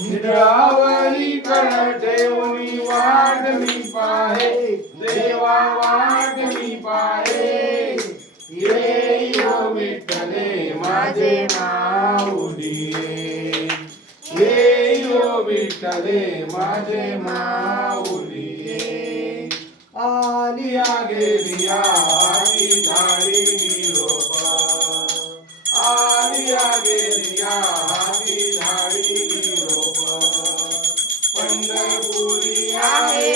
निरावरी कळ ठेवणी वाट मी पाहे देवा वाट मी पाहे ये विठ्ठले माझे माऊली ये विठ्ठले माझे माऊली आलिया गेलिया आली झाडी निरोप आलिया गेलिया आली झाडी निरोप पंढरपुरी आहे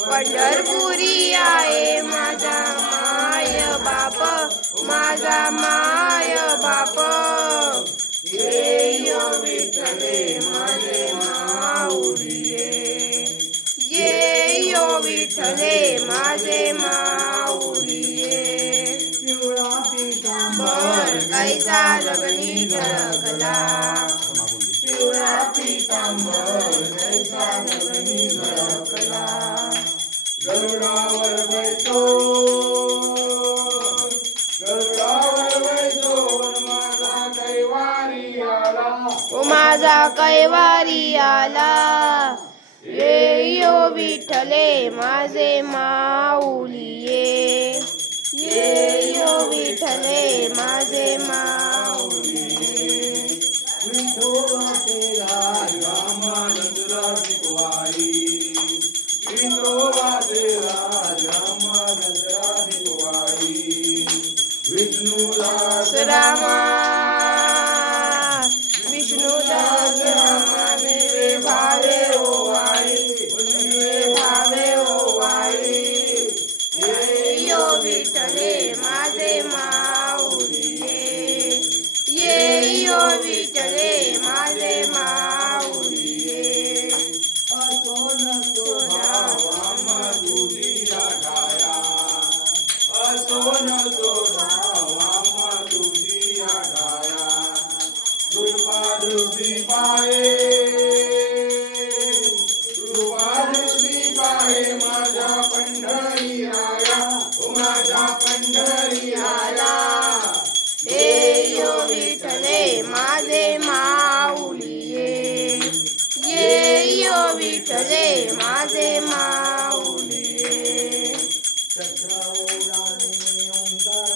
पंढरपुरी आहे माझा माय बाप माझा माय बाप ये विठ्ठले माझे माऊली ये विठ्ठले माझे माऊली पिवळा बर कैसा जगनी झळकला पिवळा पितांबर कैसा जगनी झळकला गरुडावर बैठो माझा कैवारी आला ओ माझा कैवारी आला ये विठ्ठले माझे माऊली ये विठ्ठले माझे माऊली विठोबा तेरा रामानंदला शिकवाई विठोबा तेरा रामानंदला शिकवाई विष्णुदास रामा विष्णुदास रामा देवे भावे ओ वाई भावे ओ वाई ये विठ्ठले माझे माऊली ये विठ्ठले माझे माऊली असोन सोना वामा तुझी गाया असोन